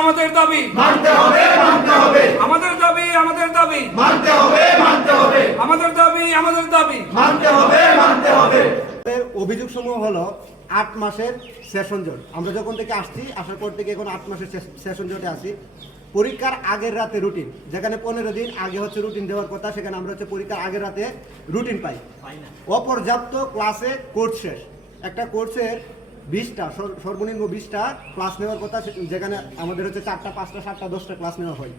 আমাদের দাবি মানতে হবে আমাদের দাবি মানতে হবে আমাদের দাবি মানতে হবে আমাদের অভিযোগসমূহ হলো 8 মাসের সেশন জট। আমরা যখন থেকে আসছি, আসার পর থেকে এখন 8 মাসের সেশন জটে আসি। পরীক্ষার আগের রাতে রুটিন, যেখানে 15 দিন আগে হচ্ছে রুটিন দেওয়ার কথা, সেখানে আমরা হচ্ছে পরীক্ষার আগের রাতে রুটিন পাই না। অপর্যাপ্ত ক্লাসে কোর্স শেষ। একটা কোর্সের 20টা সর্বনিম্ন 20টা ক্লাস নেওয়ার কথা, যেখানে আমাদের হচ্ছে 4টা 5টা 7টা 10টা ক্লাস নেওয়া হয়।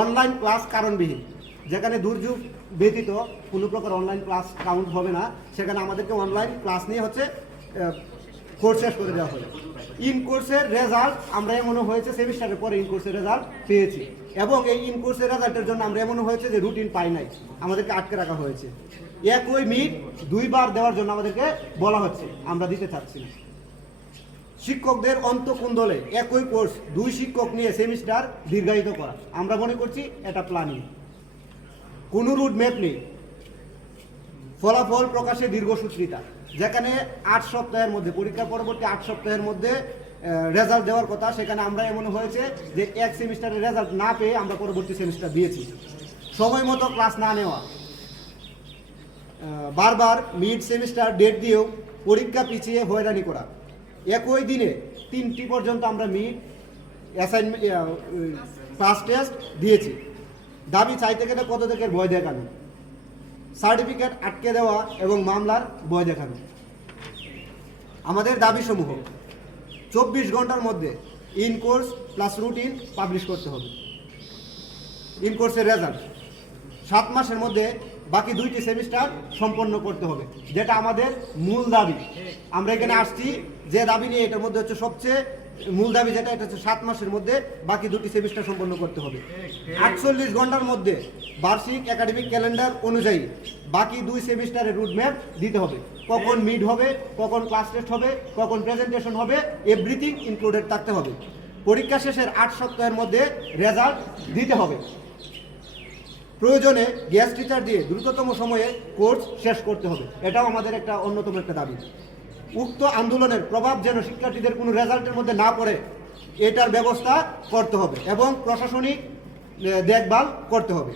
অনলাইন ক্লাস কারণবিহীন, যেখানে দুর্যোগ ব্যতীত কোনো প্রকার অনলাইন ক্লাস কাউন্ট হবে না, সেখানে আমাদেরকে অনলাইন ক্লাস নিয়ে হচ্ছে কোর্স শেষ করে দেওয়া হয়। ইন কোর্সের রেজাল্ট আমরা এমনও হয়েছে সেমিস্টারের পরে ইন কোর্সের রেজাল্ট পেয়েছি, এবং এই ইন কোর্সের রেজাল্টের জন্য আমরা এমনও হয়েছে যে রুটিন পাই নাই, আমাদেরকে আটকে রাখা হয়েছে। একই মিট 2 বার দেওয়ার জন্য আমাদেরকে বলা হচ্ছে, আমরা দিতে চাচ্ছি না। শিক্ষকদের অন্তকুণ্ডলে একই কোর্স 2 শিক্ষক নিয়ে সেমিস্টার দীর্ঘায়িত করা, আমরা মনে করছি এটা প্ল্যানিং। কোনো রুট ম্যাপ নেই। ফলাফল প্রকাশে দীর্ঘসূত্রিতা, যেখানে 8 সপ্তাহের মধ্যে, পরীক্ষার পরবর্তী 8 সপ্তাহের মধ্যে রেজাল্ট দেওয়ার কথা, সেখানে আমরা এমন হয়েছে যে এক সেমিস্টারের রেজাল্ট না পেয়ে আমরা পরবর্তী সেমিস্টার দিয়েছি। সময় মতো ক্লাস না নেওয়া, বারবার মিড সেমিস্টার ডেট দিয়েও পরীক্ষা পিছিয়ে হয়রানি করা। একই দিনে 3টি পর্যন্ত আমরা মিড অ্যাসাইনমেন্ট ক্লাস টেস্ট দিয়েছি। দাবি চাইতে গেলে পদত্যাগের ভয় দেখানো, সার্টিফিকেট আটকে দেওয়া এবং মামলার ভয় দেখানো। আমাদের দাবিসমূহ 24 ঘন্টার মধ্যে in course plus routine publish করতে হবে। ইন কোর্সের রেজাল্ট 7 মাসের মধ্যে বাকি 2টি সেমিস্টার সম্পন্ন করতে হবে, যেটা আমাদের মূল দাবি। আমরা এখানে আসছি যে দাবি নিয়ে, এটার মধ্যে হচ্ছে সবচেয়ে মূল দাবি যেটা, এটা হচ্ছে 7 মাসের মধ্যে বাকি 2টি সেমিস্টার সম্পন্ন করতে হবে। 48 ঘন্টার মধ্যে বার্ষিক একাডেমিক ক্যালেন্ডার অনুযায়ী বাকি 2 সেমিস্টারের রুটম্যাপ দিতে হবে। কখন মিড হবে, কখন ক্লাস টেস্ট হবে, কখন প্রেজেন্টেশন হবে, এভরিথিং ইনক্লুডেড থাকতে হবে। পরীক্ষা শেষের 8 সপ্তাহের মধ্যে রেজাল্ট দিতে হবে। প্রয়োজনে গেস্ট টিচার দিয়ে দ্রুততম সময়ে কোর্স শেষ করতে হবে, এটাও আমাদের একটা অন্যতম একটা দাবি। উক্ত আন্দোলনের প্রভাব যেন শিক্ষার্থীদের কোনো রেজাল্টের মধ্যে না পড়ে, এটার ব্যবস্থা করতে হবে এবং প্রশাসনিক দেখভাল করতে হবে।